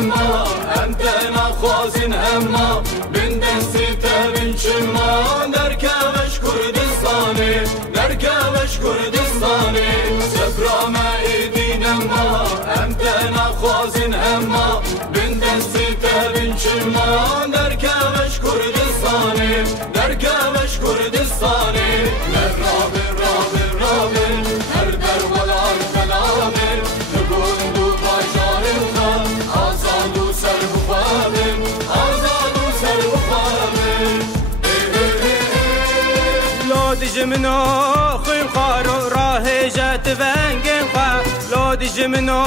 ما أنت نخوازن هما من دستة من شما نركبش كردستاني نركبش كردستاني سفرا ما إيدينا ما أنت نخوازن هما من دستة من شما نركبش كردستاني نركبش كردستاني نرابر رابر رابر هر در والار فلابر نقول دو باجارنا آزاد و سر بخوابن آزاد و سر بخوابن لودج منو خوی خارو راه جت ونگ خوا لودج منو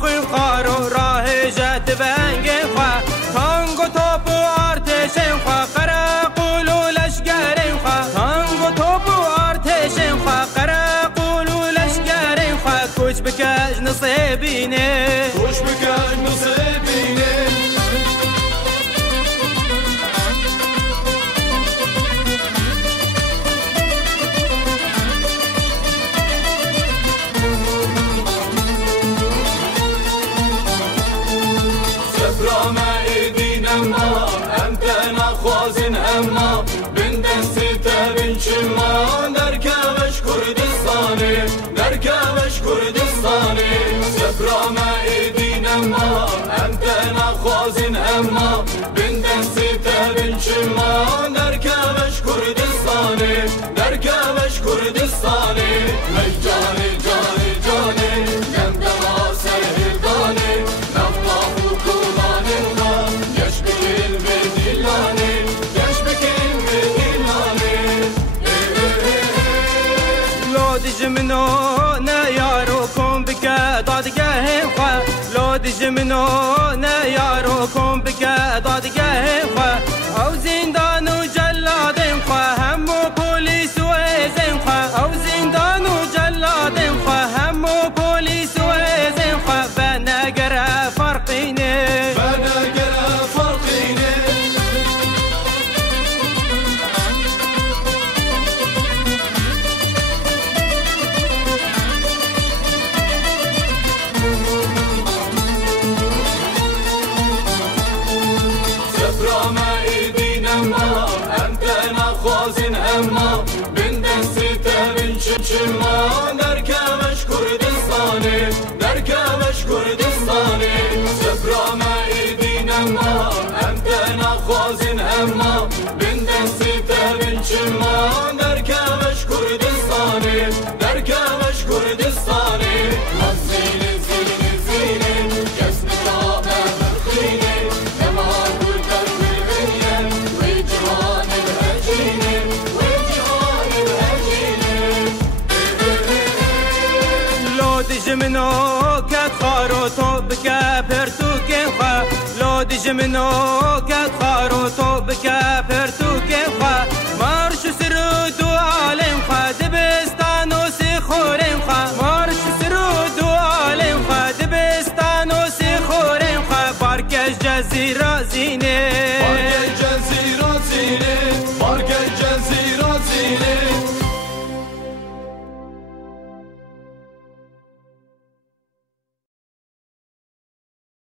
خوی خارو راه جت ونگ خوا تانگو توپ و آرتش خوا قرقول و لشگر خوا تانگو توپ و آرتش خوا قرقول و لشگر خوا کوچ بکش نصیبینه کوچ بکش نصیبینه ما أنت نخوازن هما من دستة من شما نركبش كردستاني نركبش كردستاني سفرا ما إيدينا ما أنت نخوازن هما من دستة من شما نركبش كردستاني نركبش كردستاني مجاني جاني جاني نمدم آسر هلداني نفطح وكولاني لودج منو نياروكم بك دادگاه خوا لودج منو نياروكم بك دادگاه خوا او زندان و جلاد خوا همو پلیس و ازن خوا او زندان و جلاد خوا همو پلیس و ازن خوا بنگر فرقینه بنگر فرقینه نخوازن هما من دستة من شما نركبش كردستاني نركبش كردستاني سفرا ما إيدينا ما أنت نخوازن هما من دستة من شما نركبش كردستاني نركبش كردستاني مزيني زيني زيني جسم طابع مرخيني لما قلت الدنيا وجهان لودج منو كات خارو تو بك برتو كن خوا لودج منو كات خارو تو بك برتو